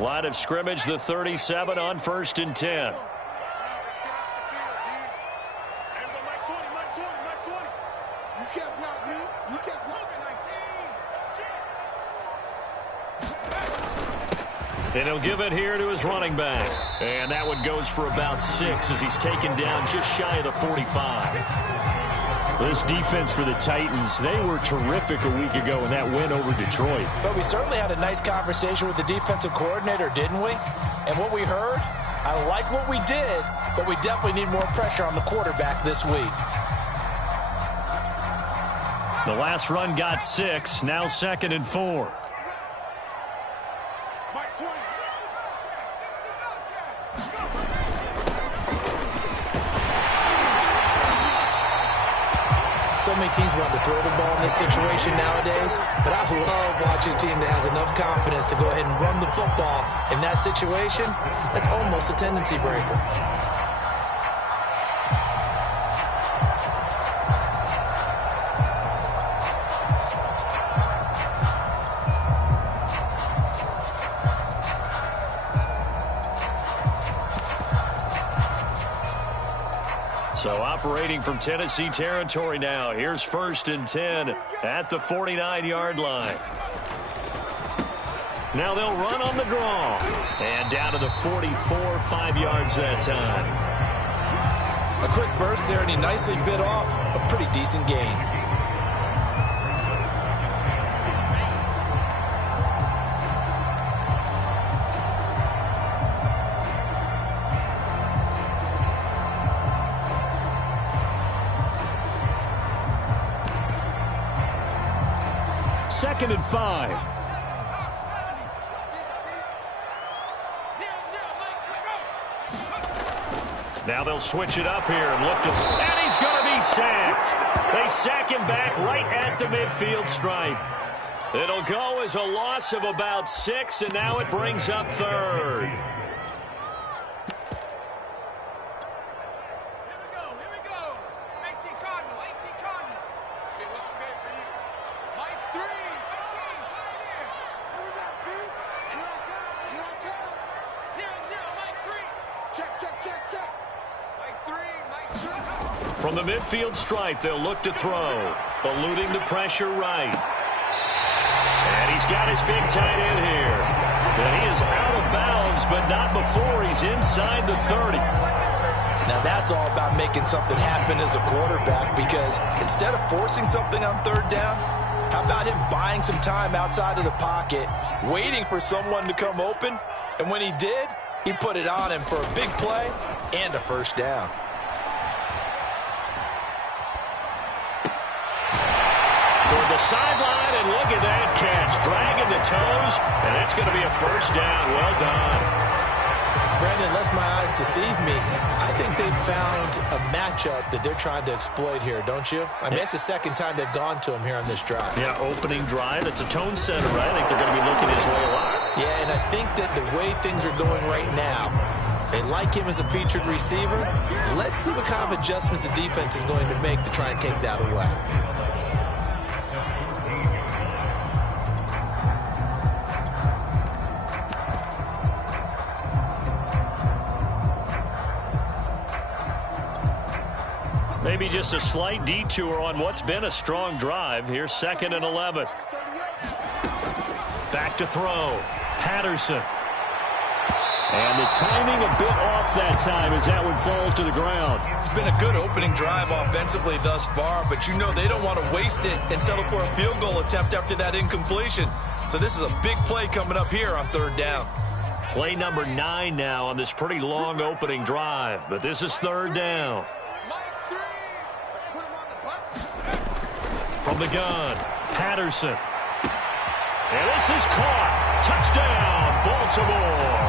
Line of scrimmage, the 37 on 1st and 10. And he'll give it here to his running back. And that one goes for about 6 as he's taken down just shy of the 45. This defense for the Titans, they were terrific a week ago in that win over Detroit. But we certainly had a nice conversation with the defensive coordinator, didn't we? And what we heard, I like what we did, but we definitely need more pressure on the quarterback this week. The last run got 6, now 2nd and 4. So many teams want to throw the ball in this situation nowadays, but I love watching a team that has enough confidence to go ahead and run the football. In that situation, that's almost a tendency breaker. So operating from Tennessee territory now. Here's 1st and 10 at the 49-yard line. Now they'll run on the draw. And down to the 44, 5 yards that time. A quick burst there, and he nicely bit off a pretty decent gain. Second and 5. Now they'll switch it up here and look to... And he's going to be sacked. They sack him back right at the midfield stripe. It'll go as a loss of about 6, and now it brings up 3rd. From the midfield stripe, they'll look to throw. Eluding the pressure right. And he's got his big tight end here. And he is out of bounds, but not before he's inside the 30. Now that's all about making something happen as a quarterback, because instead of forcing something on 3rd down, how about him buying some time outside of the pocket, waiting for someone to come open, and when he did, he put it on him for a big play and a 1st down. Toward the sideline, and look at that catch. Dragging the toes, and it's going to be a 1st down. Well done. Brandon, lest my eyes deceive me, I think they found a matchup that they're trying to exploit here, don't you? I mean, it's the 2nd time they've gone to him here on this drive. Yeah, opening drive. It's a tone setter, right? I think they're going to be looking his way a lot. Yeah, and I think that the way things are going right now, they like him as a featured receiver. Let's see what kind of adjustments the defense is going to make to try and take that away. Maybe just a slight detour on what's been a strong drive. Here's 2nd and 11. Back to throw. Patterson. And the timing a bit off that time as that one falls to the ground. It's been a good opening drive offensively thus far, but you know they don't want to waste it and settle for a field goal attempt after that incompletion. So this is a big play coming up here on 3rd down. Play number 9 now on this pretty long opening drive, but this is 3rd down. From the gun, Patterson. And this is caught. Touchdown, Baltimore.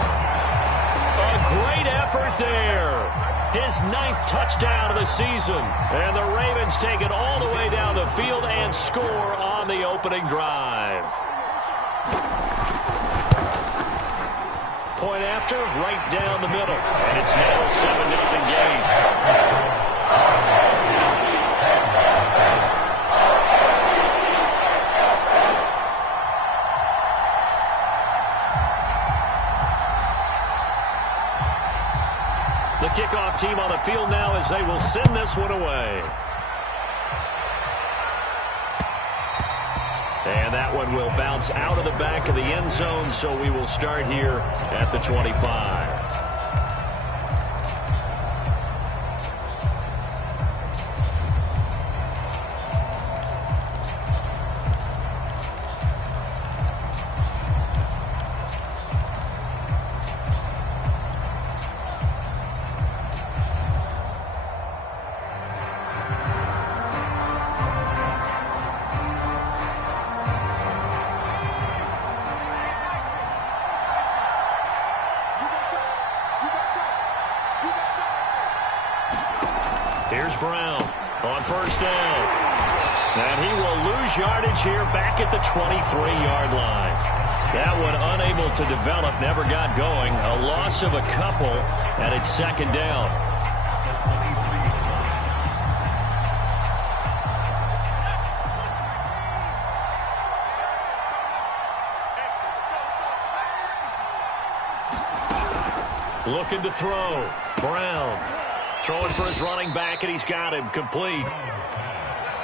A great effort there. His 9th touchdown of the season. And the Ravens take it all the way down the field and score on the opening drive. Point after, right down the middle. And it's now a 7-0 game. kickoff team on the field now as they will send this one away. And that one will bounce out of the back of the end zone, so we will start here at the 25. Here's Brown on first down. And he will lose yardage here back at the 23-yard line. That one unable to develop, never got going. A loss of a couple, and it's second down. Looking to throw. Brown. Throwing for his running back, and he's got him complete.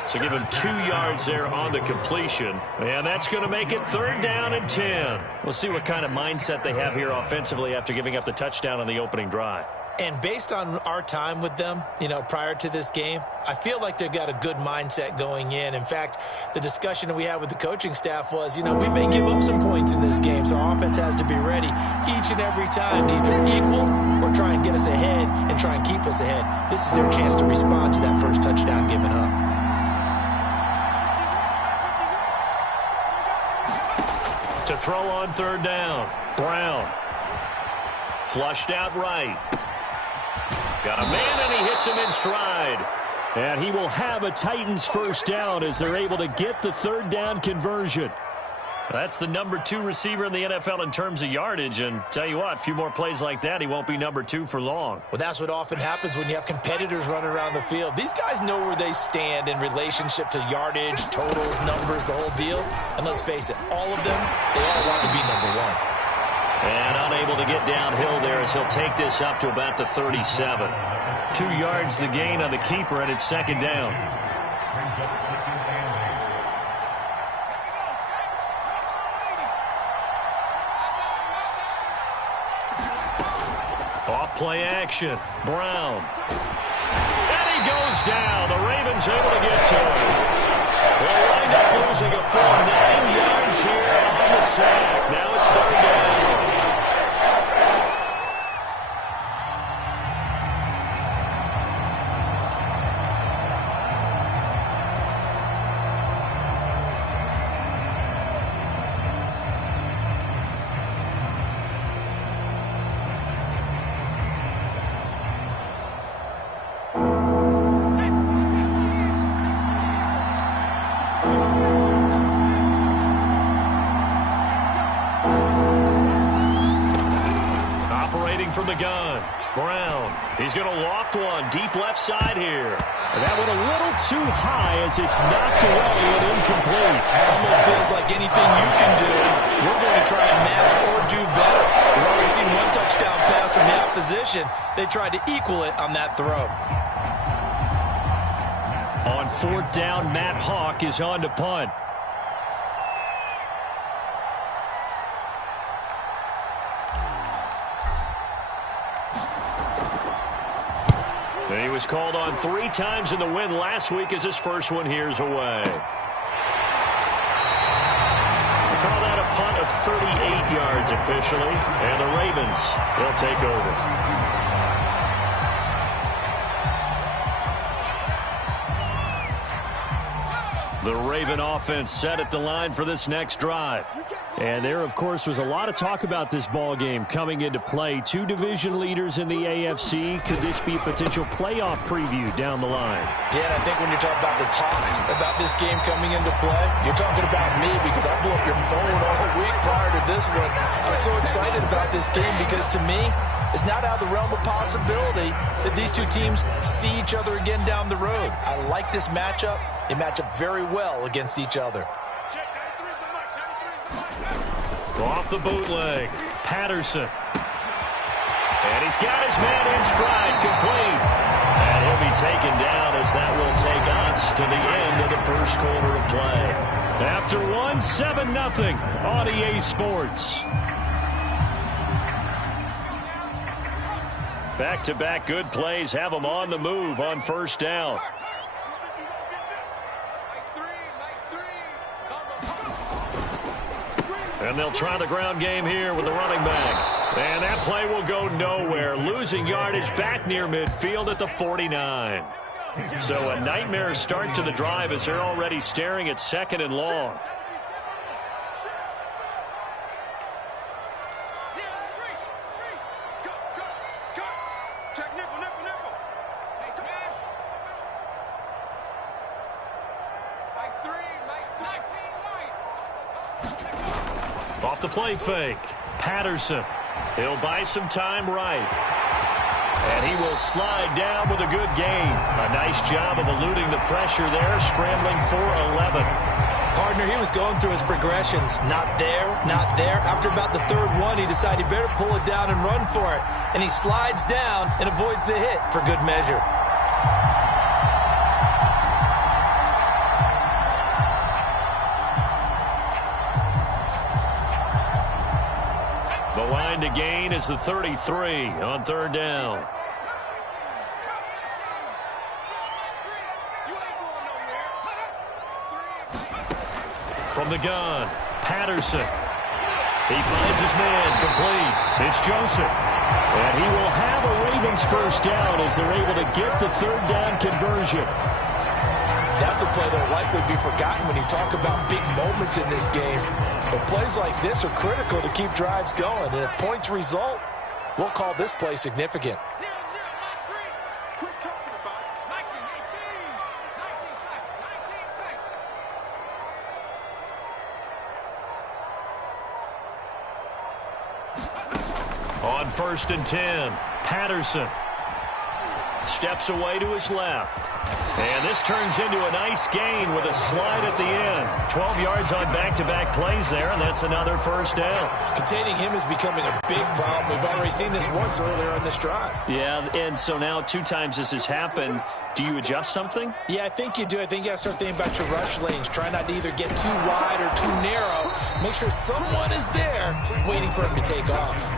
So give him 2 yards there on the completion. And that's going to make it third down and 10. We'll see what kind of mindset they have here offensively after giving up the touchdown on the opening drive. And based on our time with them, prior to this game, I feel like they've got a good mindset going in. In fact, the discussion that we had with the coaching staff was, we may give up some points in this game, so our offense has to be ready each and every time to either equal or try and get us ahead and try and keep us ahead. This is their chance to respond to that first touchdown given up. To throw on third down, Brown. Flushed out right. Got a man, and he hits him in stride. And he will have a Titans first down as they're able to get the third down conversion. That's the number 2 receiver in the NFL in terms of yardage. And tell you what, a few more plays like that, he won't be number 2 for long. Well, that's what often happens when you have competitors running around the field. These guys know where they stand in relationship to yardage, totals, numbers, the whole deal. And let's face it, all of them, they all want to be number 1. And unable to get downhill there as he'll take this up to about the 37. 2 yards the gain on the keeper, and it's second down. Off play action. Brown. And he goes down. The Ravens able to get to him. They'll wind up losing a full 9 yards here on the sack. Now it's third down. From the gun, Brown. He's going to loft one deep left side here. And that went a little too high as it's knocked away and incomplete. Almost feels like anything you can do, we're going to try and match or do better. We've already seen one touchdown pass from the opposition. They tried to equal it on that throw. On fourth down, Matt Hawk is on to punt. And he was called on 3 times in the win last week as his first one here's away. They call that a punt of 38 yards officially, and the Ravens will take over. The Raven offense set at the line for this next drive. And there, of course, was a lot of talk about this ball game coming into play. 2 division leaders in the AFC. Could this be a potential playoff preview down the line? Yeah, and I think when you're talking about the talk about this game coming into play, you're talking about me because I blew up your phone all week prior to this one. I'm so excited about this game because, to me, it's not out of the realm of possibility that these 2 teams see each other again down the road. I like this matchup. They match up very well against each other. Off the bootleg, Patterson. And And he's got his man in stride, complete. And he'll be taken down as that will take us to the end of the first quarter of play. After one, 7-0 on EA Sports. Back-to-back good plays have them on the move on first down. And they'll try the ground game here with the running back. And that play will go nowhere. Losing yardage back near midfield at the 49. So a nightmare start to the drive as they're already staring at 2nd and long. Off the play fake. Patterson. He'll buy some time right. And he will slide down with a good gain. A nice job of eluding the pressure there, scrambling for 11. Partner, he was going through his progressions. Not there, not there. After about the 3rd one, he decided he better pull it down and run for it. And he slides down and avoids the hit for good measure. The line to gain is the 33 on 3rd down. From the gun, Patterson. He finds his man, complete. It's Joseph. And he will have a Ravens first down as they're able to get the 3rd down conversion. That's a play that will likely be forgotten when you talk about big moments in this game. But plays like this are critical to keep drives going. And if points result, we'll call this play significant. On 1st and 10, Patterson steps away to his left. And this turns into a nice gain with a slide at the end. 12 yards on back-to-back plays there, and that's another first down. Containing him is becoming a big problem. We've already seen this once earlier in this drive. Yeah, and so now 2 times this has happened. Do you adjust something? Yeah, I think you do. I think you got to start thinking about your rush lanes. Try not to either get too wide or too narrow. Make sure someone is there waiting for him to take off.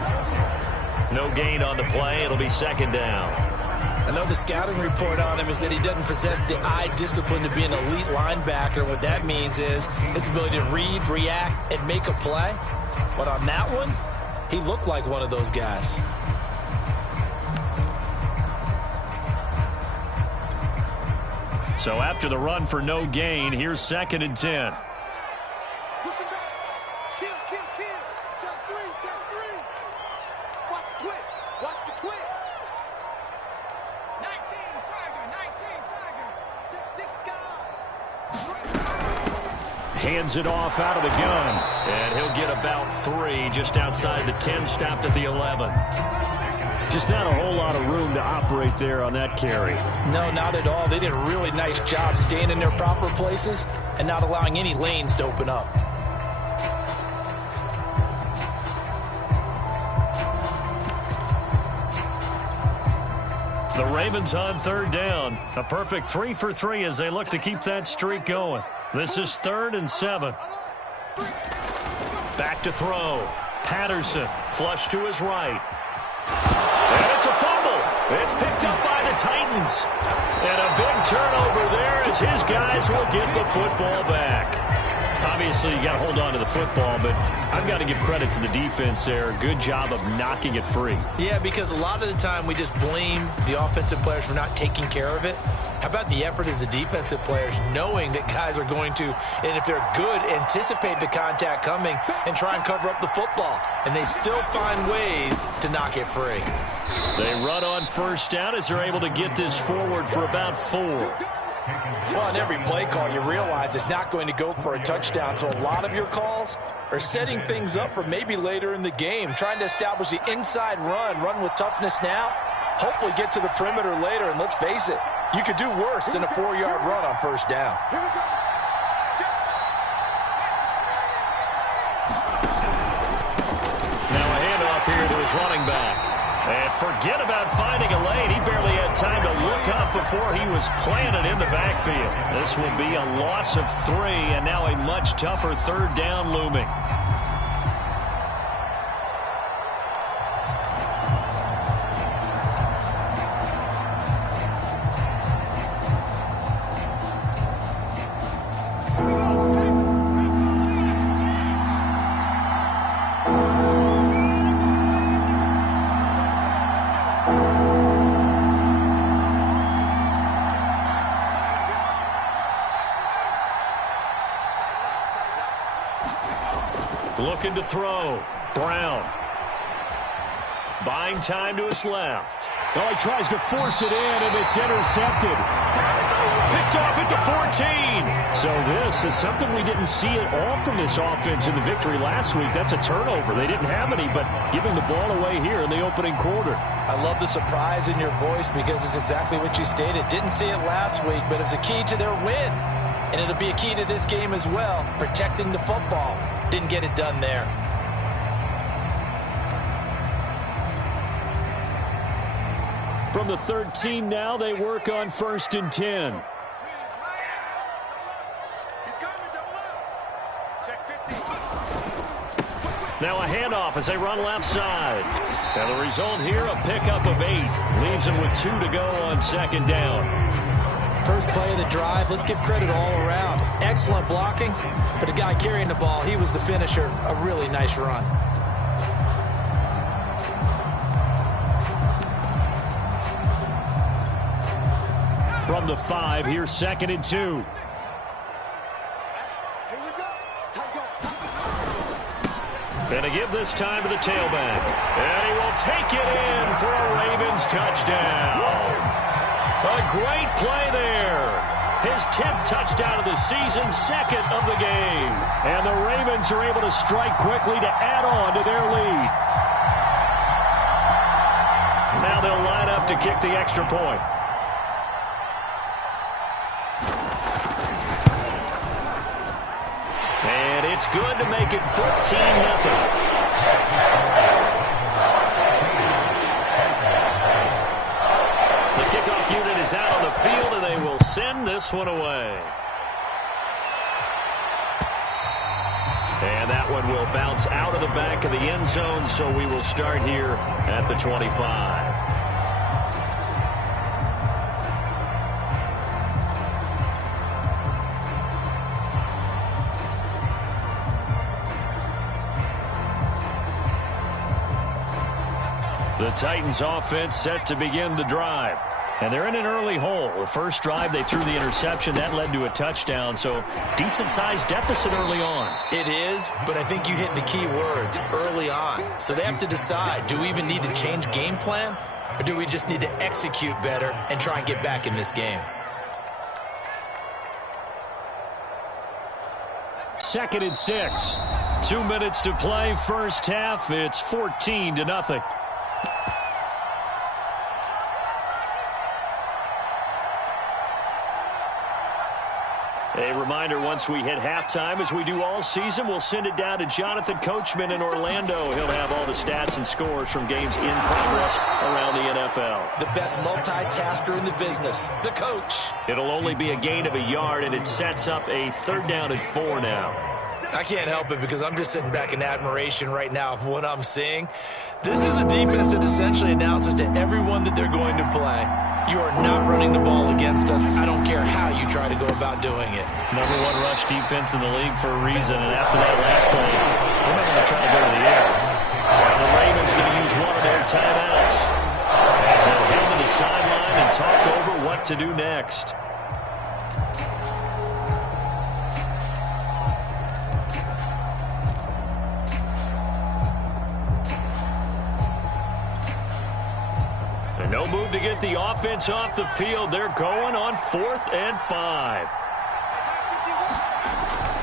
No gain on the play. It'll be 2nd down. I know the scouting report on him is that he doesn't possess the eye discipline to be an elite linebacker. What that means is his ability to read, react, and make a play. But on that one, he looked like one of those guys. So after the run for no gain, here's 2nd and 10. Hands it off out of the gun. And he'll get about 3 just outside the 10, stopped at the 11. Just not a whole lot of room to operate there on that carry. No, not at all. They did a really nice job staying in their proper places and not allowing any lanes to open up. The Ravens on 3rd down. A perfect 3 for 3 as they look to keep that streak going. This is 3rd and 7. Back to throw. Patterson, flush to his right. And it's a fumble. It's picked up by the Titans. And a big turnover there as his guys will get the football back. Obviously, you got to hold on to the football, but I've got to give credit to the defense there. Good job of knocking it free. Yeah, because a lot of the time we just blame the offensive players for not taking care of it. How about the effort of the defensive players knowing that guys are going to, and if they're good, anticipate the contact coming and try and cover up the football. And they still find ways to knock it free. They run on first down as they're able to get this forward for about 4. Well, on every play call, you realize it's not going to go for a touchdown. So a lot of your calls are setting things up for maybe later in the game, trying to establish the inside run with toughness now, hopefully get to the perimeter later. And let's face it, you could do worse than a 4-yard run on first down. Now a handoff here to his running back. And Forget about finding a lane. He barely had time to look up before he was planted in the backfield. This will be a loss of 3, and now a much tougher third down looming. Looking to throw. Brown. Buying time to his left. Oh, he tries to force it in, and it's intercepted. Picked off at the 14. So this is something we didn't see at all from this offense in the victory last week. That's a turnover. They didn't have any, but giving the ball away here in the opening quarter. I love the surprise in your voice because it's exactly what you stated. Didn't see it last week, but it's a key to their win. And it'll be a key to this game as well, protecting the football. Didn't get it done there. From the 13 now, they work on 1st and 10. Now a handoff as they run left side. And the result here, a pickup of 8. Leaves them with 2 to go on 2nd down. First play of the drive, let's give credit all around. Excellent blocking, but the guy carrying the ball, he was the finisher. A really nice run. From the 5, here's 2nd and 2. And to give this time to the tailback. And he will take it in for a Ravens touchdown. A great play there. His 10th touchdown of the season, 2nd of the game. And the Ravens are able to strike quickly to add on to their lead. Now they'll line up to kick the extra point. And it's good to make it 14-0. Unit is out on the field, and they will send this one away. And that one will bounce out of the back of the end zone, so we will start here at the 25. The Titans offense set to begin the drive. And they're in an early hole. The first drive, they threw the interception. That led to a touchdown, so decent-sized deficit early on. It is, but I think you hit the key words, early on. So they have to decide, do we even need to change game plan, or do we just need to execute better and try and get back in this game? 2nd and 6. 2 minutes to play, first half. It's 14-0. A reminder, once we hit halftime, as we do all season, we'll send it down to Jonathan Coachman in Orlando. He'll have all the stats and scores from games in progress around the NFL. The best multitasker in the business, the coach. It'll only be a gain of a yard, and it sets up a 3rd down and 4 now. I can't help it because I'm just sitting back in admiration right now of what I'm seeing. This is a defense that essentially announces to everyone that they're going to play, you are not running the ball against us. I don't care how you try to go about doing it. Number 1 rush defense in the league for a reason, and after that last play, they're not going to try to go to the air. And the Ravens going to use one of their timeouts as they'll head to the sideline and talk over what to do next. No move to get the offense off the field. They're going on 4th and 5.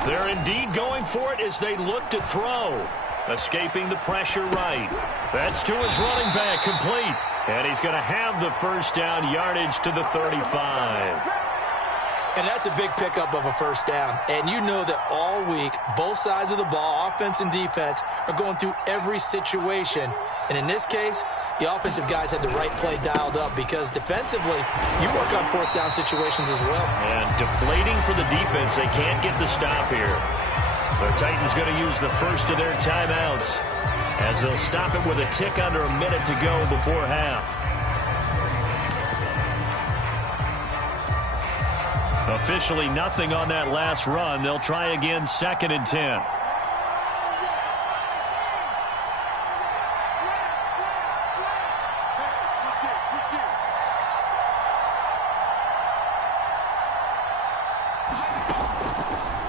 They're indeed going for it as they look to throw. Escaping the pressure right. That's to his running back, complete. And he's going to have the first down, yardage to the 35. And that's a big pickup of a first down. And you know that all week, both sides of the ball, offense and defense, are going through every situation And in this case, the offensive guys had the right play dialed up because defensively, you work on fourth down situations as well. And deflating for the defense. They can't get the stop here. The Titans going to use the first of their timeouts as they'll stop it with a tick under a minute to go before half. Officially nothing on that last run. They'll try again, 2nd and 10.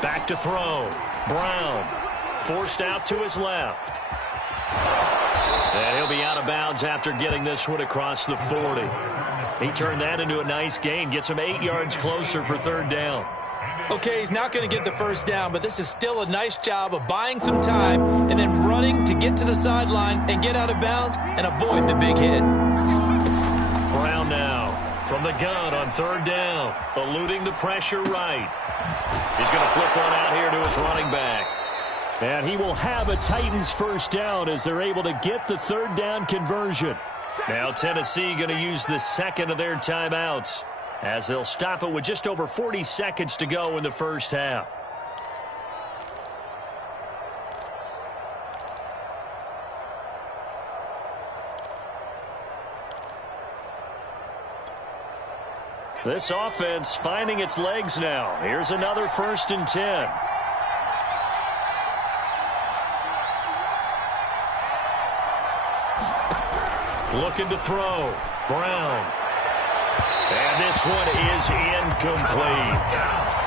Back to throw. Brown forced out to his left. And he'll be out of bounds after getting this one across the 40. He turned that into a nice gain, gets him 8 yards closer for 3rd down. Okay, he's not going to get the first down, but this is still a nice job of buying some time and then running to get to the sideline and get out of bounds and avoid the big hit. Brown now from the gun on 3rd down, eluding the pressure right. He's going to flip one out here to his running back. And he will have a Titans first down as they're able to get the 3rd down conversion. Now Tennessee going to use the 2nd of their timeouts as they'll stop it with just over 40 seconds to go in the first half. This offense finding its legs now. Here's another 1st and 10. Looking to throw. Brown. And this one is incomplete.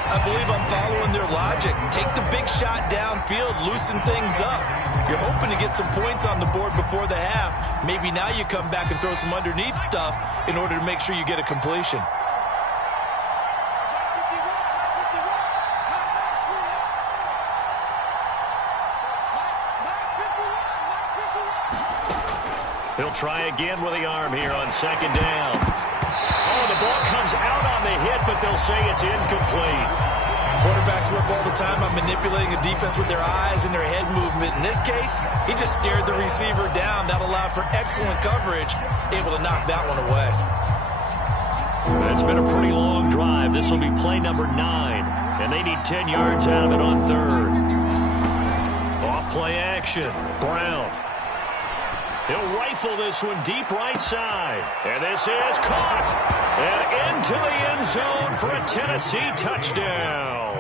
I believe I'm following their logic. Take the big shot downfield, loosen things up. You're hoping to get some points on the board before the half. Maybe now you come back and throw some underneath stuff in order to make sure you get a completion. He'll try again with the arm here on 2nd down. Oh, the ball comes out on the hit, but they'll say it's incomplete. Quarterbacks work all the time on manipulating a defense with their eyes and their head movement. In this case, he just stared the receiver down. That allowed for excellent coverage, able to knock that one away. It's been a pretty long drive. This will be play number 9, and they need 10 yards out of it on 3rd. Off play action. Brown. He'll rifle this one deep right side. And this is caught. And into the end zone for a Tennessee touchdown.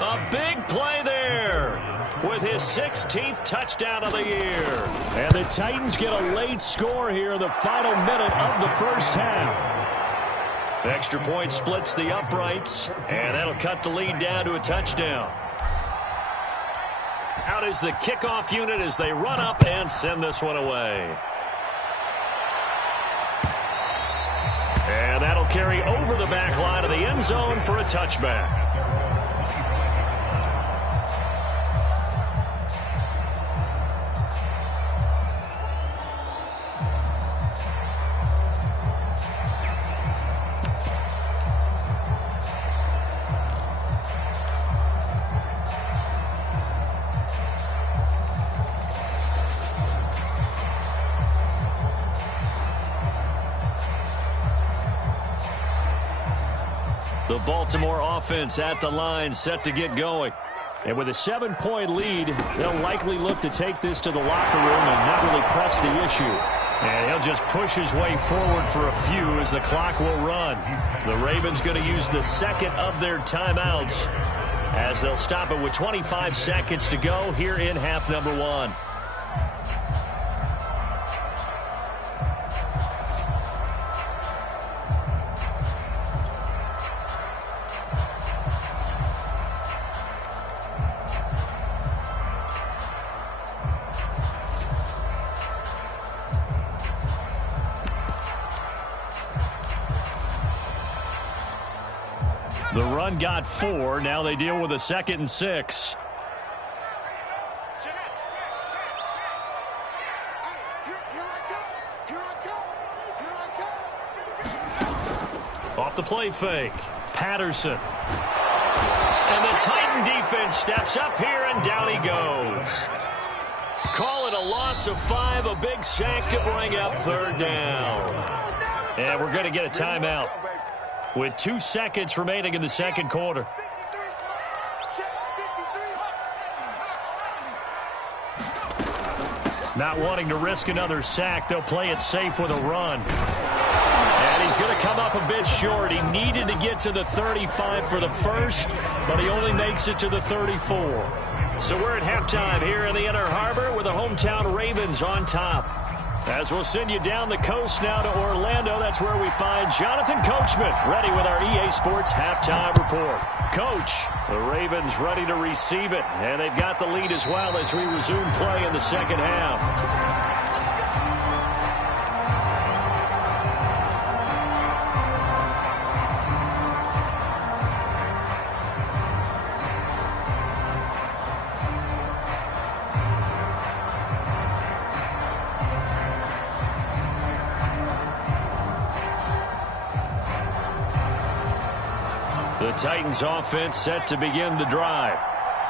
A big play there with his 16th touchdown of the year. And the Titans get a late score here in the final minute of the first half. Extra point splits the uprights, and that'll cut the lead down to a touchdown. Out is the kickoff unit as they run up and send this one away. And that'll carry over the back line of the end zone for a touchback. The Baltimore offense at the line, set to get going. And with a 7-point lead, they'll likely look to take this to the locker room and not really press the issue. And he'll just push his way forward for a few as the clock will run. The Ravens going to use the 2nd of their timeouts as they'll stop it with 25 seconds to go here in half number 1. The run got 4. Now they deal with a 2nd and 6. Off the play fake. Patterson. And the Titan defense steps up here, and down he goes. Call it a loss of 5, a big sack to bring up third down. And we're going to get a timeout with 2 seconds remaining in the second quarter. Not wanting to risk another sack, they'll play it safe with a run. And he's going to come up a bit short. He needed to get to the 35 for the first, but he only makes it to the 34. So we're at halftime here in the Inner Harbor with the hometown Ravens on top. As we'll send you down the coast now to Orlando, that's where we find Jonathan Coachman ready with our EA Sports halftime report. Coach, the Ravens ready to receive it, and they've got the lead as well as we resume play in the second half. The Titans offense set to begin the drive.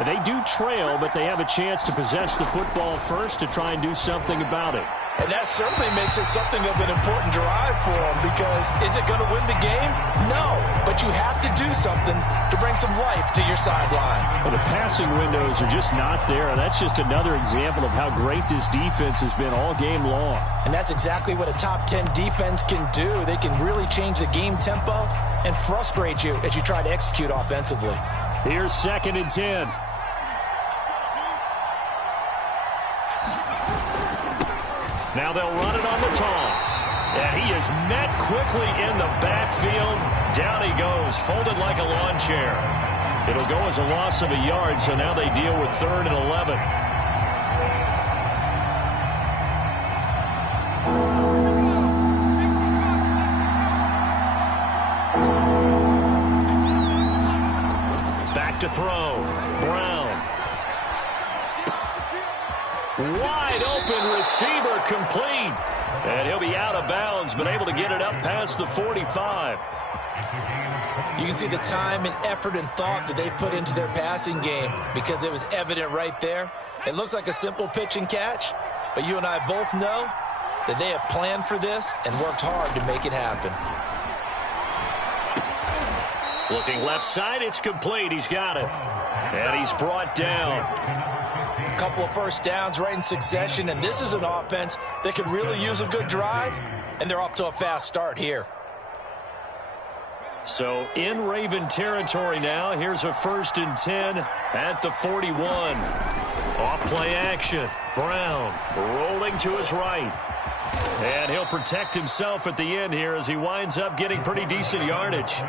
They do trail, but they have a chance to possess the football first to try and do something about it. And that certainly makes it something of an important drive for them, because is it going to win the game? No, but you have to do something to bring some life to your sideline. Well, the passing windows are just not there. That's just another example of how great this defense has been all game long. And that's exactly what a top 10 defense can do. They can really change the game tempo and frustrate you as you try to execute offensively. Here's 2nd and 10. Now they'll run it on the toss. And he is met quickly in the backfield. Down he goes, folded like a lawn chair. It'll go as a loss of a yard, so now they deal with 3rd and 11. Back to throw. Brown. Wide open receiver complete. And he'll be out of bounds, but able to get it up past the 45. You can see the time and effort and thought that they put into their passing game, because it was evident right there. It looks like a simple pitch and catch, but you and I both know that they have planned for this and worked hard to make it happen. Looking left side, it's complete. He's got it. And he's brought down. A couple of first downs right in succession, and this is an offense that could really use a good drive, and they're off to a fast start here. So in Raven territory now. Here's a 1st and 10 at the 41. Off play action. Brown rolling to his right. And he'll protect himself at the end here as he winds up getting pretty decent yardage.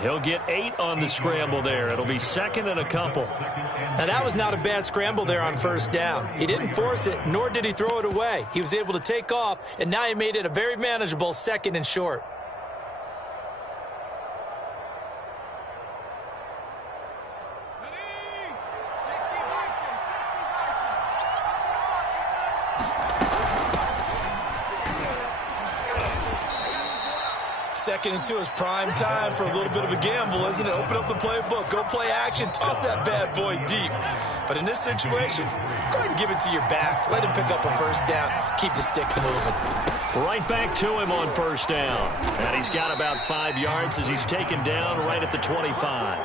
He'll get 8 on the scramble there. It'll be 2nd and a couple. Now, that was not a bad scramble there on 1st down. He didn't force it, nor did he throw it away. He was able to take off, and now he made it a very manageable 2nd and short. Second and 2 is prime time for a little bit of a gamble, isn't it? Open up the playbook, go play action, toss that bad boy deep. But in this situation, go ahead and give it to your back. Let him pick up a 1st down. Keep the sticks moving. Right back to him on 1st down. And he's got about 5 yards as he's taken down right at the 25.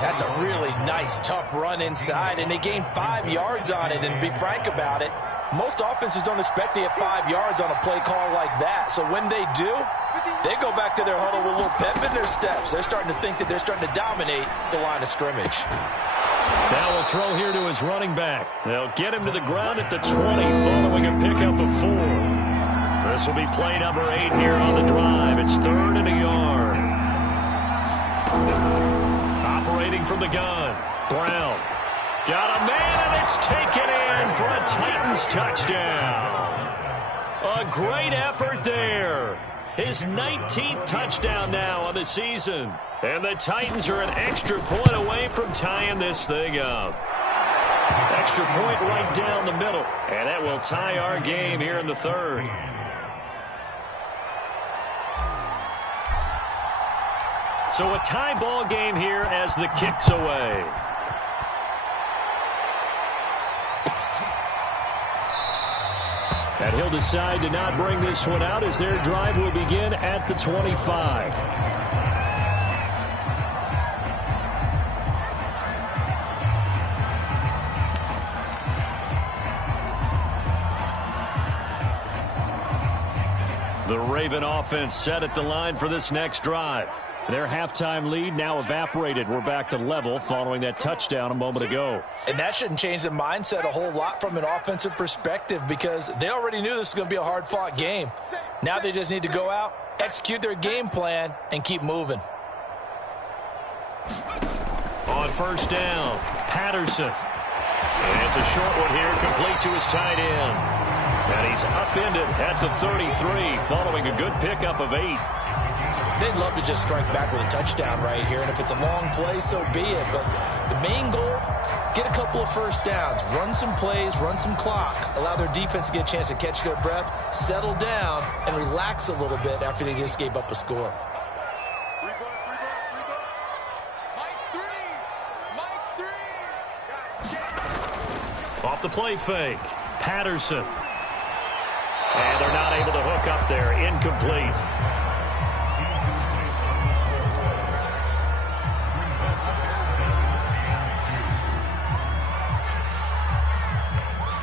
That's a really nice, tough run inside, and they gained 5 yards on it. And to be frank about it, most offenses don't expect to get 5 yards on a play call like that. So when they do, they go back to their huddle with a little pep in their steps. They're starting to think that they're starting to dominate the line of scrimmage. Now we'll throw here to his running back. They'll get him to the ground at the 20 following a pickup of 4. This will be play number 8 here on the drive. It's 3rd and a yard. Operating from the gun. Brown. Got a man, and it's taken in for a Titans touchdown. A great effort there. His 19th touchdown now on the season. And the Titans are an extra point away from tying this thing up. Extra point right down the middle. And that will tie our game here in the 3rd. So a tie ball game here as the kick's away. And he'll decide to not bring this one out as their drive will begin at the 25. The Raven offense set at the line for this next drive. Their halftime lead now evaporated. We're back to level following that touchdown a moment ago. And that shouldn't change the mindset a whole lot from an offensive perspective because they already knew this was going to be a hard-fought game. Now they just need to go out, execute their game plan, and keep moving. On first down, Patterson. And it's a short one here, complete to his tight end. And he's upended at the 33 following a good pickup of 8. They'd love to just strike back with a touchdown right here, and if it's a long play, so be it. But the main goal, get a couple of first downs, run some plays, run some clock, allow their defense to get a chance to catch their breath, settle down, and relax a little bit after they just gave up a score. Off the play fake, Patterson. And they're not able to hook up there, incomplete.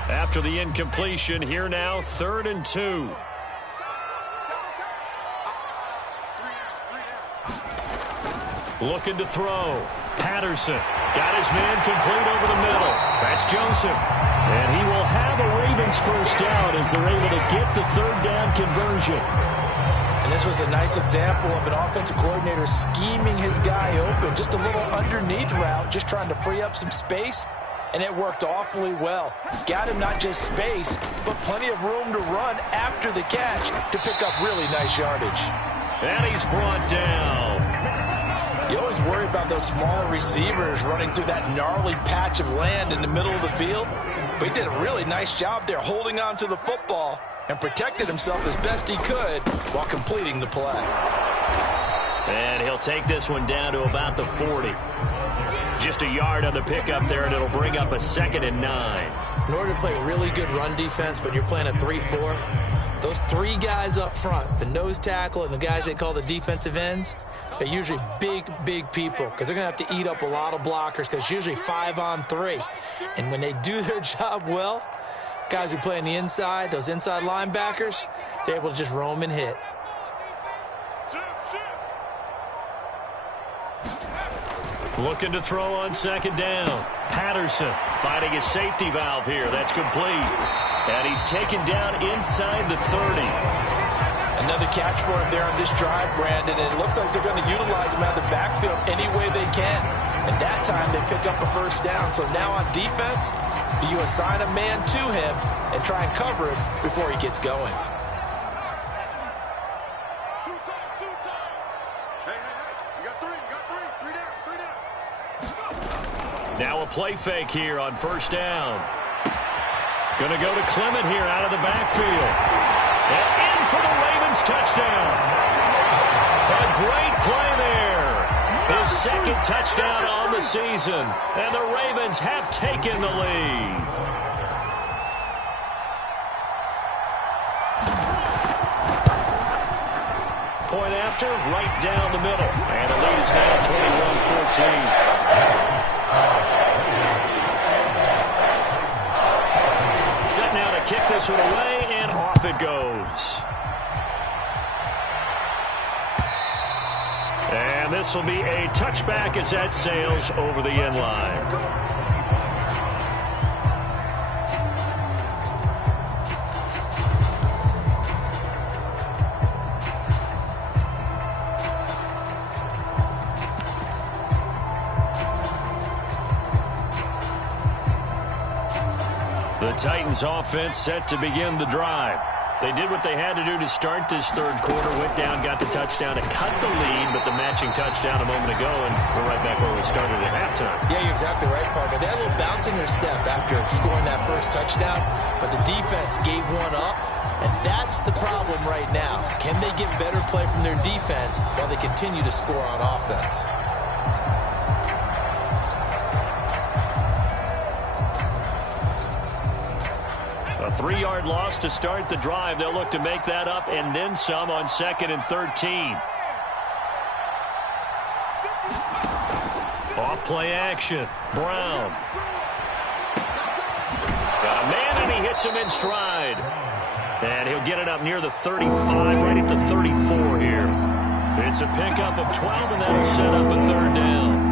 After the incompletion, here now, 3rd and 2. Looking to throw. Patterson got his man complete over the middle. That's Joseph. And he will have a Ravens first down as they're able to get the 3rd down conversion. And this was a nice example of an offensive coordinator scheming his guy open. Just a little underneath route, just trying to free up some space. And it worked awfully well. Got him not just space, but plenty of room to run after the catch to pick up really nice yardage. And he's brought down. You always worry about those smaller receivers running through that gnarly patch of land in the middle of the field. But he did a really nice job there holding on to the football and protected himself as best he could while completing the play. And he'll take this one down to about the 40. Just a yard on the pickup there, and it'll bring up a 2nd and 9. In order to play really good run defense when you're playing a 3-4, those 3 guys up front, the nose tackle and the guys they call the defensive ends, they're usually big, big people because they're going to have to eat up a lot of blockers because it's usually 5-on-3. And when they do their job well, guys who play on the inside, those inside linebackers, they're able to just roam and hit. Looking to throw on 2nd down. Patterson finding his safety valve here. That's complete. And he's taken down inside the 30. Another catch for him there on this drive, Brandon. And it looks like they're going to utilize him out of the backfield any way they can. And that time they pick up a first down. So now on defense, do you assign a man to him and try and cover him before he gets going? Now a play fake here on first down. Going to go to Clement here out of the backfield. And in for the Ravens touchdown. A great play there. His 2nd touchdown on the season. And the Ravens have taken the lead. Point after, right down the middle. And the lead is now 21-14. Set now to kick this one away, and off it goes. And this will be a touchback as that sails over the end line. The Titans offense set to begin the drive. They did what they had to do to start this 3rd quarter. Went down, got the touchdown to cut the lead, but the matching touchdown a moment ago, and we're right back where we started at halftime. Yeah, you're exactly right, partner. They had a little bounce in their step after scoring that first touchdown, but the defense gave one up, and that's the problem right now. Can they get better play from their defense while they continue to score on offense? 3-yard loss to start the drive. They'll look to make that up and then some on 2nd and 13. Off play action. Brown. Got a man, and he hits him in stride. And he'll get it up near the 35, right at the 34 here. It's a pickup of 12, and that'll set up a 3rd down.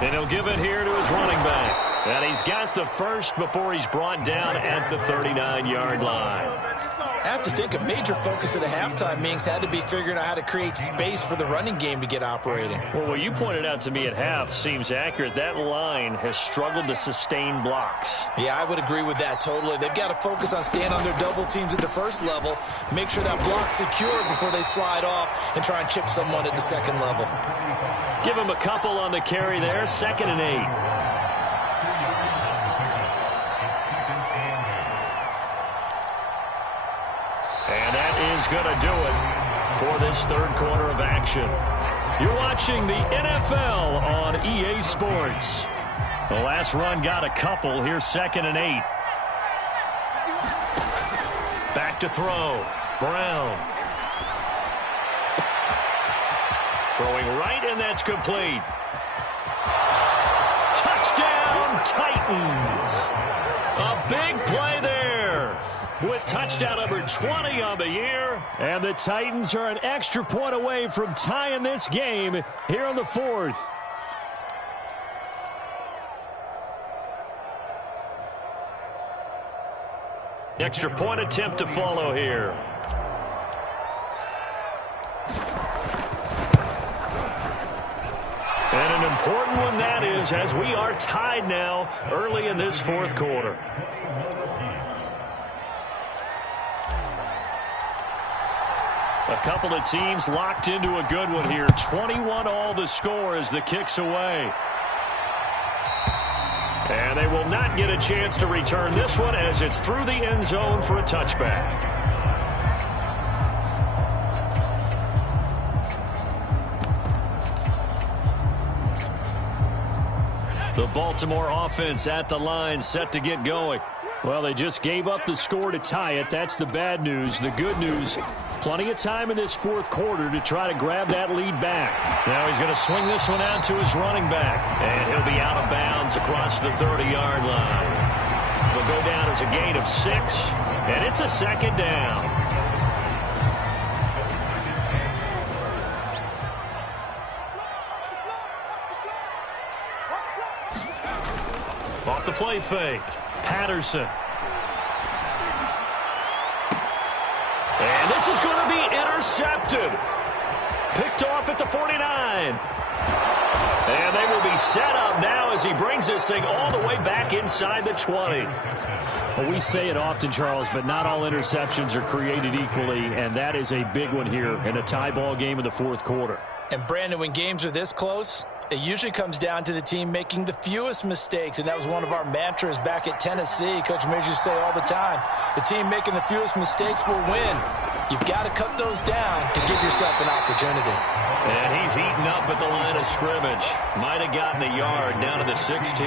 And he'll give it here to his running back. And he's got the first before he's brought down at the 39-yard line. I have to think a major focus of the halftime meetings had to be figuring out how to create space for the running game to get operating. Well, what you pointed out to me at half seems accurate. That line has struggled to sustain blocks. Yeah, I would agree with that totally. They've got to focus on staying on their double teams at the first level, make sure that block's secure before they slide off and try and chip someone at the second level. Give him a couple on the carry there, 2nd and 8. And that is going to do it for this 3rd quarter of action. You're watching the NFL on EA Sports. The last run got a couple. Here's 2nd and 8. Back to throw. Brown. Throwing right, and that's complete. Touchdown, Titans. A big play there with touchdown number 20 on the year. And the Titans are an extra point away from tying this game here in the 4th. Extra point attempt to follow here. And an important one that is, as we are tied now early in this 4th quarter. A couple of teams locked into a good one here. 21-all the score as the kick's away. And they will not get a chance to return this one as it's through the end zone for a touchback. The Baltimore offense at the line, set to get going. Well, they just gave up the score to tie it. That's the bad news. The good news, plenty of time in this 4th quarter to try to grab that lead back. Now he's going to swing this one out to his running back. And he'll be out of bounds across the 30-yard line. He'll go down as a gain of 6, and it's a 2nd down. Off the play fake. Patterson. And this is going to be intercepted. Picked off at the 49. And they will be set up now as he brings this thing all the way back inside the 20. Well, we say it often, Charles, but not all interceptions are created equally, and that is a big one here in a tie ball game in the 4th quarter. And, Brandon, when games are this close, it usually comes down to the team making the fewest mistakes, and that was one of our mantras back at Tennessee. Coach Major used to say all the time, the team making the fewest mistakes will win. You've got to cut those down to give yourself an opportunity. And he's eaten up at the line of scrimmage. Might have gotten a yard down to the 16.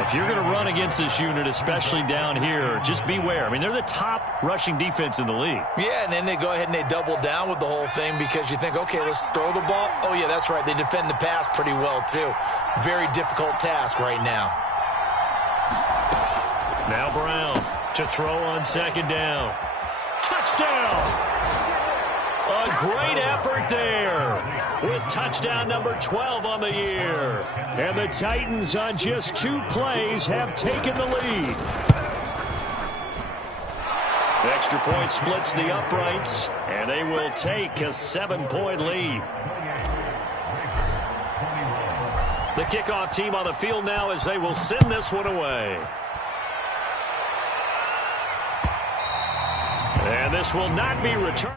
If you're going to run against this unit, especially down here, just beware. I mean, they're the top rushing defense in the league. Yeah, and then they go ahead and they double down with the whole thing because you think, okay, let's throw the ball. Oh, yeah, that's right. They defend the pass pretty well, too. Very difficult task right now. Now Brown to throw on 2nd down. Touchdown! A great effort there with touchdown number 12 on the year. And the Titans on just 2 plays have taken the lead. Extra point splits the uprights, and they will take a 7-point lead. The kickoff team on the field now as they will send this one away. And this will not be returned.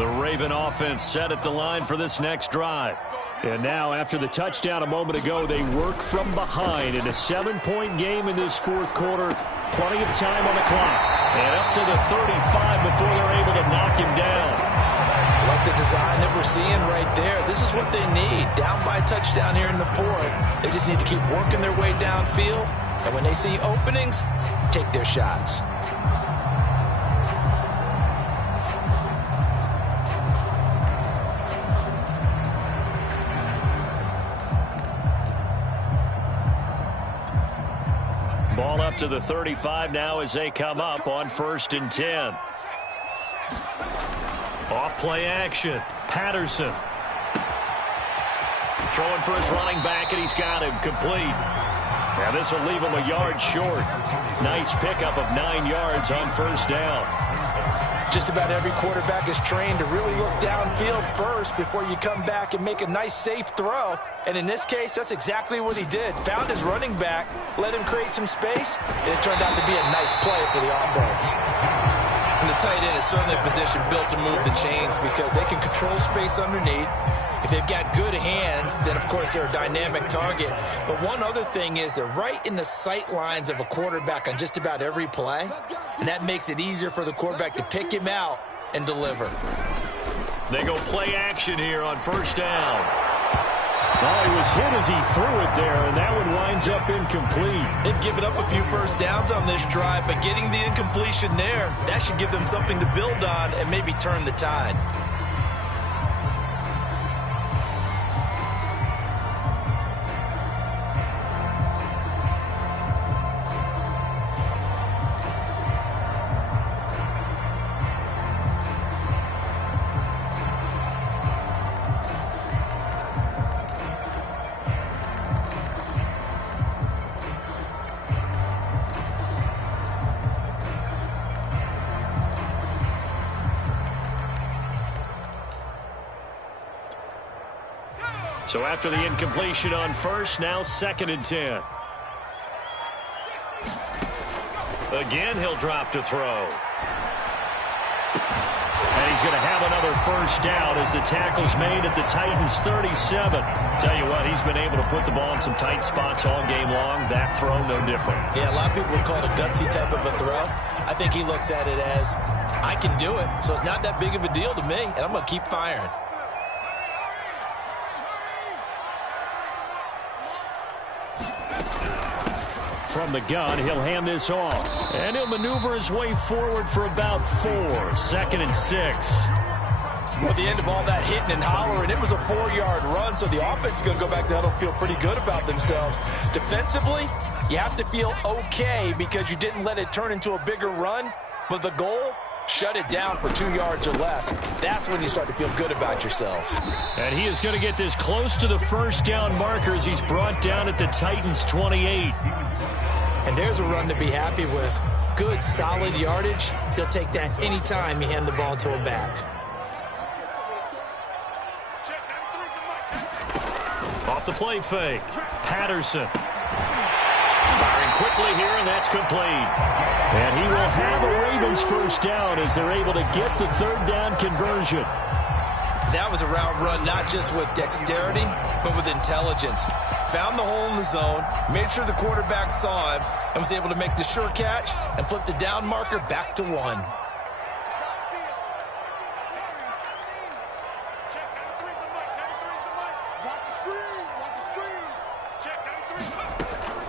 The Raven offense set at the line for this next drive. And now, after the touchdown a moment ago, they work from behind in a 7-point game in this fourth quarter. Plenty of time on the clock. And up to the 35 before they're able to knock him down. Like the design that we're seeing right there. This is what they need. Down by a touchdown here in the fourth. They just need to keep working their way downfield. And when they see openings, take their shots. Ball up to the 35 now as they come up on 1st and 10. Off play action. Patterson. Throwing for his running back, and he's got him complete. Now this will leave him a yard short. Nice pickup of 9 yards on 1st down. Just about every quarterback is trained to really look downfield first before you come back and make a nice, safe throw. And in this case, that's exactly what he did. Found his running back, let him create some space, and it turned out to be a nice play for the offense. And the tight end is certainly a position built to move the chains because they can control space underneath. If they've got good hands, then, of course, they're a dynamic target. But one other thing is they're right in the sight lines of a quarterback on just about every play, and that makes it easier for the quarterback to pick him out and deliver. They go play action here on 1st down. Oh, he was hit as he threw it there, and that one winds up incomplete. They've given up a few first downs on this drive, but getting the incompletion there, that should give them something to build on and maybe turn the tide. So after the incompletion on 1st, now 2nd and 10. Again, he'll drop to throw. And he's going to have another 1st down as the tackle's made at the Titans' 37. Tell you what, he's been able to put the ball in some tight spots all game long. That throw, no different. Yeah, a lot of people would call it a gutsy type of a throw. I think he looks at it as, I can do it, so it's not that big of a deal to me, and I'm going to keep firing. From the gun, he'll hand this off. And he'll maneuver his way forward for about 4. 2nd and 6. Well, at the end of all that hitting and hollering, it was a 4-yard run, so the offense is going to go back down and feel pretty good about themselves. Defensively, you have to feel okay because you didn't let it turn into a bigger run, but the goal, shut it down for 2 yards or less. That's when you start to feel good about yourselves. And he is going to get this close to the 1st down marker as he's brought down at the Titans' 28. And there's a run to be happy with. Good, solid yardage. He'll take that anytime you hand the ball to a back. Off the play fake. Patterson. Firing quickly here, and that's complete. And he will have a Ravens 1st down as they're able to get the 3rd down conversion. That was a route run not just with dexterity, but with intelligence. Found the hole in the zone, made sure the quarterback saw him, and was able to make the sure catch and flip the down marker back to 1.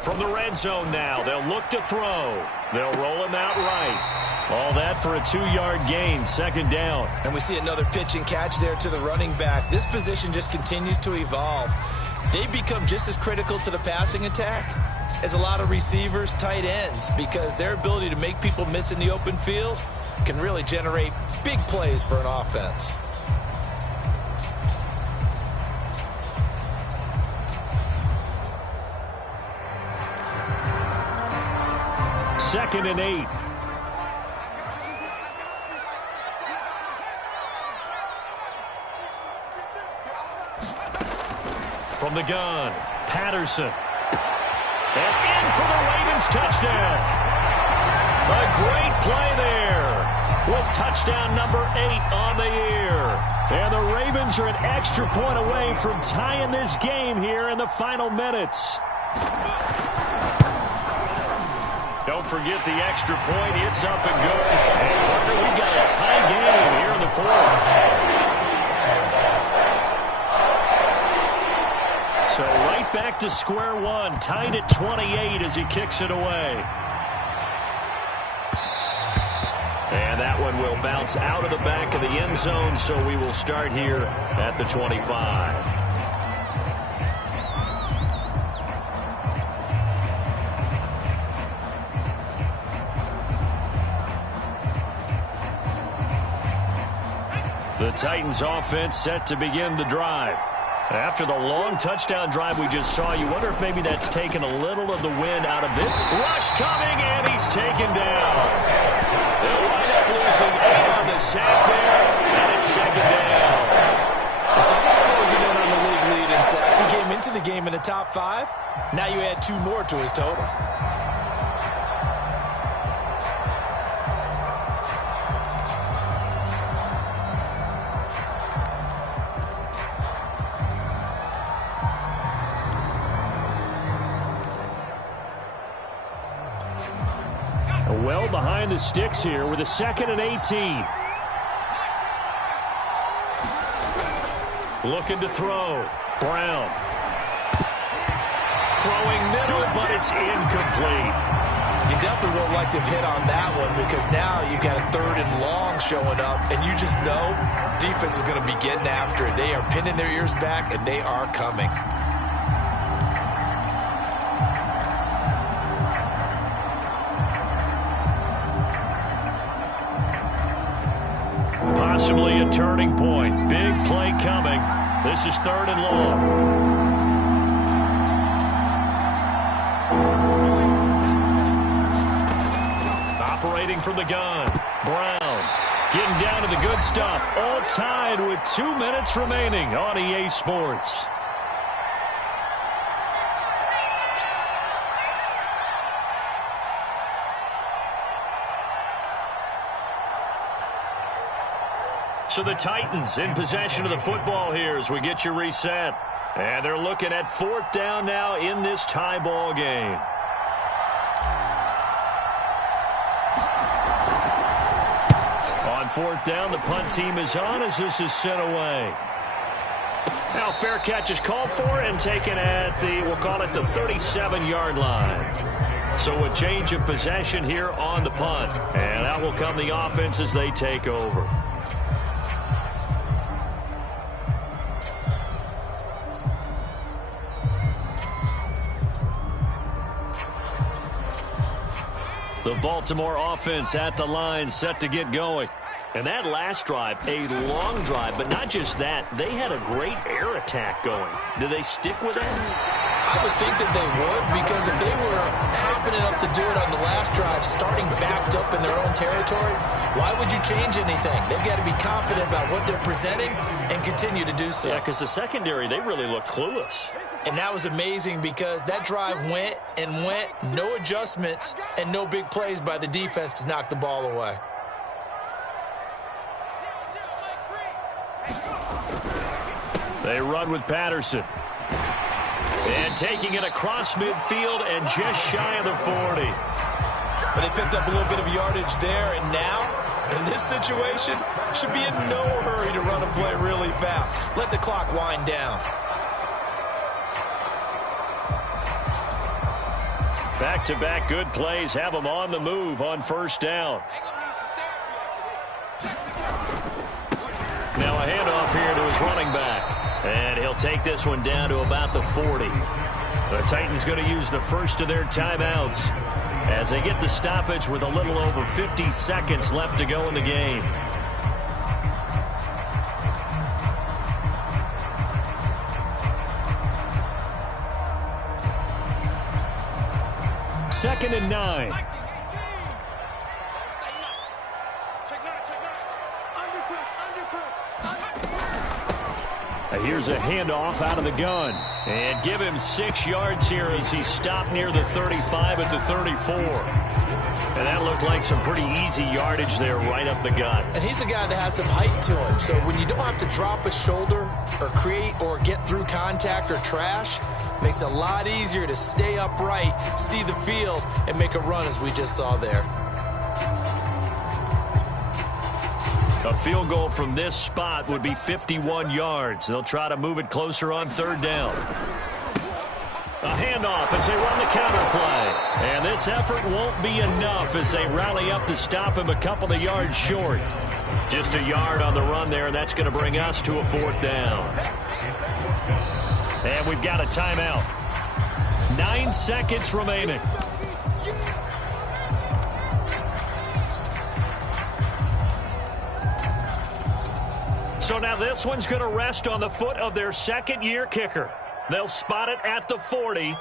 From the red zone now, they'll look to throw. They'll roll him out right. All that for a 2-yard gain, 2nd down. And we see another pitch and catch there to the running back. This position just continues to evolve. They become just as critical to the passing attack as a lot of receivers, tight ends, because their ability to make people miss in the open field can really generate big plays for an offense. Second and 8. From the gun, Patterson. And in for the Ravens touchdown. A great play there. with touchdown number 8 on the year. And the Ravens are an extra point away from tying this game here in the final minutes. Don't forget the extra point. It's up and good. And Parker, we've got a tie game here in the 4th. So right back to square one. Tied at 28 as he kicks it away. And that one will bounce out of the back of the end zone, so we will start here at the 25. The Titans offense set to begin the drive. After the long touchdown drive we just saw, you wonder if maybe that's taken a little of the wind out of it. Rush coming, and he's taken down. They'll wind up losing 8 on the sack there, and it's 2nd down. Someone's closing in on the league lead in sacks. He came into the game in the top 5. Now you add 2 more to his total. Well behind the sticks here with a 2nd and 18. Looking to throw. Brown. Throwing middle, but it's incomplete. You definitely won't like to hit on that one because now you've got a 3rd and long showing up, and you just know defense is going to be getting after it. They are pinning their ears back, and they are coming. Possibly a turning point. Big play coming. This is 3rd and long. Operating from the gun. Brown getting down to the good stuff. All tied with 2 minutes remaining on EA Sports. So the Titans in possession of the football here as we get you reset. And they're looking at 4th down now in this tie ball game. On 4th down, the punt team is on as this is sent away. Now fair catch is called for and taken at the, we'll call it the 37-yard line. So a change of possession here on the punt. And out will come the offense as they take over. The Baltimore offense at the line set to get going. And that last drive, a long drive, but not just that. They had a great air attack going. Do they stick with that? I would think that they would, because if they were confident enough to do it on the last drive, starting backed up in their own territory, why would you change anything? They've got to be confident about what they're presenting and continue to do so. Yeah, because the secondary, they really looked clueless. And that was amazing because that drive went and went, no adjustments, and no big plays by the defense to knock the ball away. They run with Patterson. And taking it across midfield and just shy of the 40. But they picked up a little bit of yardage there, and now, in this situation, should be in no hurry to run a play really fast. Let the clock wind down. Back-to-back good plays have them on the move on 1st down. Now a handoff here to his running back. And he'll take this one down to about the 40. The Titans going to use the first of their timeouts as they get the stoppage with a little over 50 seconds left to go in the game. Second and 9. Here's a handoff out of the gun. And give him 6 yards here as he stopped near the 35 at the 34. And that looked like some pretty easy yardage there right up the gut. And he's a guy that has some height to him. So when you don't have to drop a shoulder or create or get through contact or trash, makes it a lot easier to stay upright, see the field, and make a run as we just saw there. A field goal from this spot would be 51 yards. They'll try to move it closer on third down. A handoff as they run the counter play. And this effort won't be enough as they rally up to stop him a couple of yards short. Just a yard on the run there, and that's going to bring us to a fourth down. And we've got a timeout. 9 seconds remaining. So now this one's going to rest on the foot of their second-year kicker. They'll spot it at the 40.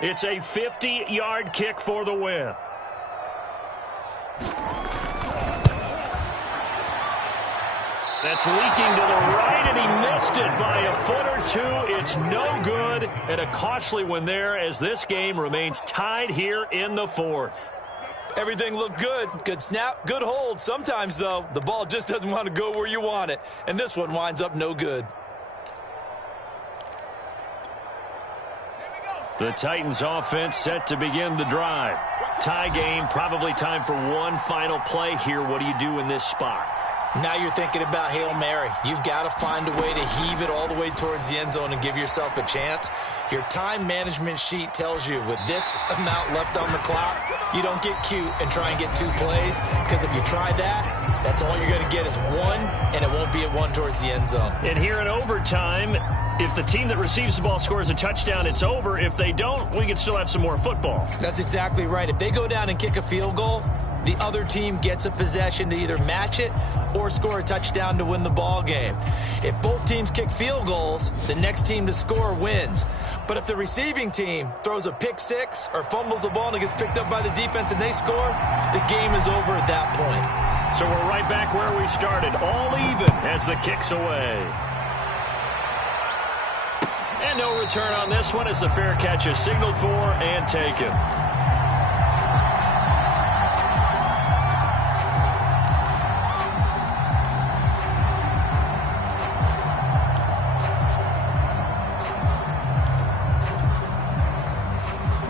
It's a 50-yard kick for the win. That's leaking to the right, and he missed it by a foot or two. It's no good, and a costly one there as this game remains tied here in the fourth. Everything looked good. Good snap, good hold. Sometimes, though, the ball just doesn't want to go where you want it, and this one winds up no good. The Titans offense set to begin the drive. Tie game, probably time for one final play here. What do you do in this spot? Now you're thinking about Hail Mary. You've got to find a way to heave it all the way towards the end zone and give yourself a chance. Your time management sheet tells you with this amount left on the clock, you don't get cute and try and get 2 plays, because if you try that, that's all you're going to get is one, and it won't be a one towards the end zone. And here in overtime, if the team that receives the ball scores a touchdown, it's over. If they don't, we can still have some more football. That's exactly right. If they go down and kick a field goal, the other team gets a possession to either match it or score a touchdown to win the ball game. If both teams kick field goals, the next team to score wins. But if the receiving team throws a pick six or fumbles the ball and it gets picked up by the defense and they score, the game is over at that point. So we're right back where we started, all even as the kick's away. And no return on this one as the fair catch is signaled for and taken.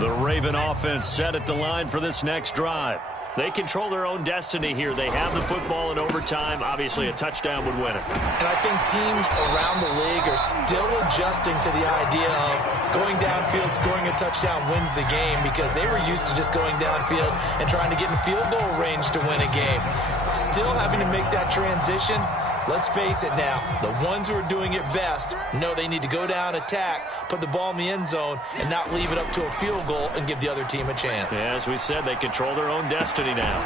The Raven offense set at the line for this next drive. They control their own destiny here. They have the football in overtime. Obviously, a touchdown would win it. And I think teams around the league are still adjusting to the idea of going downfield, scoring a touchdown wins the game, because they were used to just going downfield and trying to get in field goal range to win a game. Still having to make that transition. Let's face it now, the ones who are doing it best know they need to go down, attack, put the ball in the end zone, and not leave it up to a field goal and give the other team a chance. Yeah, as we said, they control their own destiny now.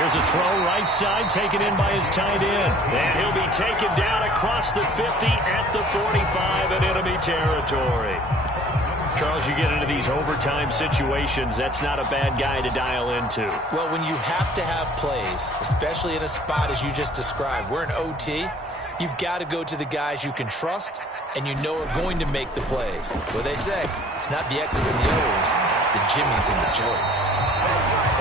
Here's a throw right side, taken in by his tight end. And he'll be taken down across the 50 at the 45 in enemy territory. Charles, you get into these overtime situations, that's not a bad guy to dial into. Well, when you have to have plays, especially in a spot as you just described, we're in OT, you've got to go to the guys you can trust and you know are going to make the plays. What they say, it's not the X's and the O's, it's the Jimmys and the Joes.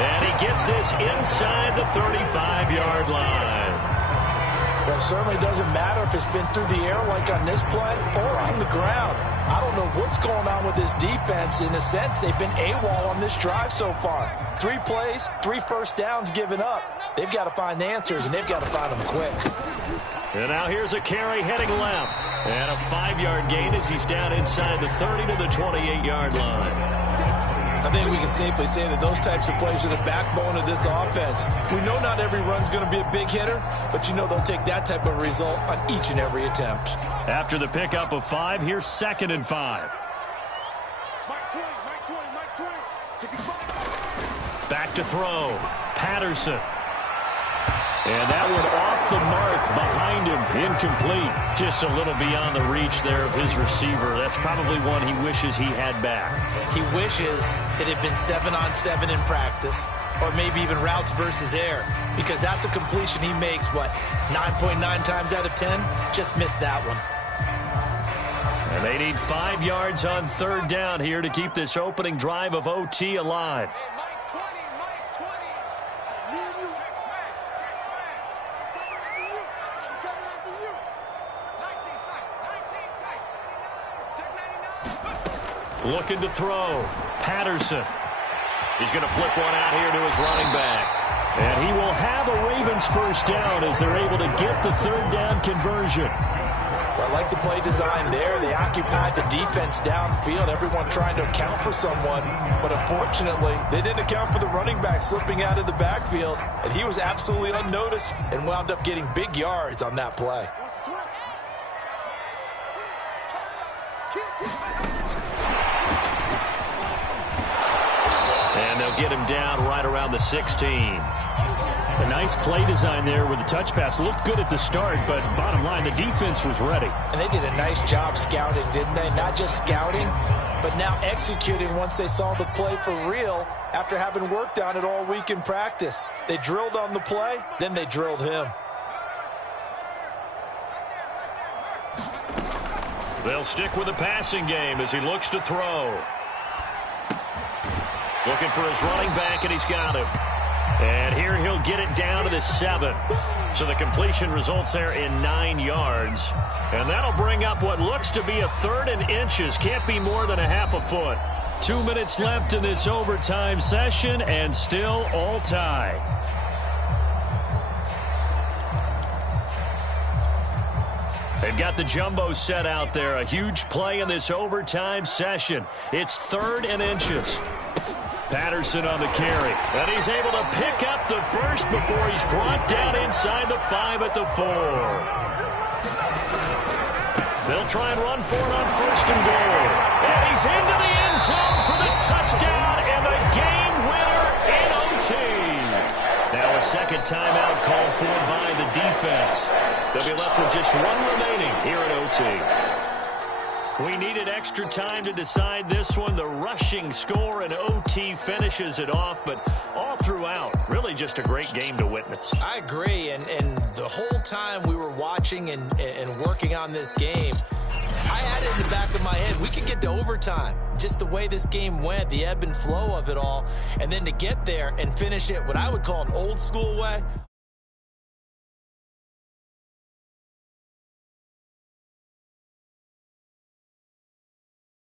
And he gets this inside the 35-yard line. Well, it certainly doesn't matter if it's been through the air like on this play or on the ground. I don't know what's going on with this defense. In a sense, they've been AWOL on this drive so far. 3 plays, 3 first downs given up. They've got to find the answers, and they've got to find them quick. And now here's a carry heading left. And a 5-yard gain as he's down inside the 30 to the 28-yard line. I think we can safely say that those types of plays are the backbone of this offense. We know not every run's going to be a big hitter, but you know they'll take that type of result on each and every attempt. After the pickup of 5, here's 2nd and 5. Back to throw. Patterson. And that one off the mark behind him. Incomplete. Just a little beyond the reach there of his receiver. That's probably one he wishes he had back. He wishes it had been 7-on-7 in practice, or maybe even routes versus air, because that's a completion he makes, 9.9 times out of 10? Just missed that one. And they need 5 yards on 3rd down here to keep this opening drive of OT alive. Looking to throw. Patterson. He's going to flip one out here to his running back. And he will have a Ravens first down as they're able to get the third down conversion. Well, I like the play design there. They occupied the defense downfield, everyone trying to account for someone. But unfortunately, they didn't account for the running back slipping out of the backfield. And he was absolutely unnoticed and wound up getting big yards on that play. And they'll get him down right around the 16. A nice play design there with the touch pass. Looked good at the start, but bottom line, the defense was ready. And they did a nice job scouting, didn't they? Not just scouting, but now executing once they saw the play for real after having worked on it all week in practice. They drilled on the play, then they drilled him. They'll stick with the passing game as he looks to throw. Looking for his running back, and he's got him. And here he'll get it down to the 7. So the completion results there in 9 yards. And that'll bring up what looks to be a 3rd and inches. Can't be more than a half a foot. 2 minutes left in this overtime session, and still all tie. They've got the jumbo set out there. A huge play in this overtime session. It's 3rd and inches. Patterson on the carry. And he's able to pick up the first before he's brought down inside the 5 at the 4. They'll try and run for it on 1st and goal. And he's into the end zone for the touchdown and the game winner in OT. Now a second timeout called for by the defense. They'll be left with just 1 remaining here at OT. We needed extra time to decide this one. The rushing score and OT finishes it off, but all throughout, really just a great game to witness. I agree, and the whole time we were watching and working on this game, I had it in the back of my head, we could get to overtime. Just the way this game went, the ebb and flow of it all, and then to get there and finish it what I would call an old school way,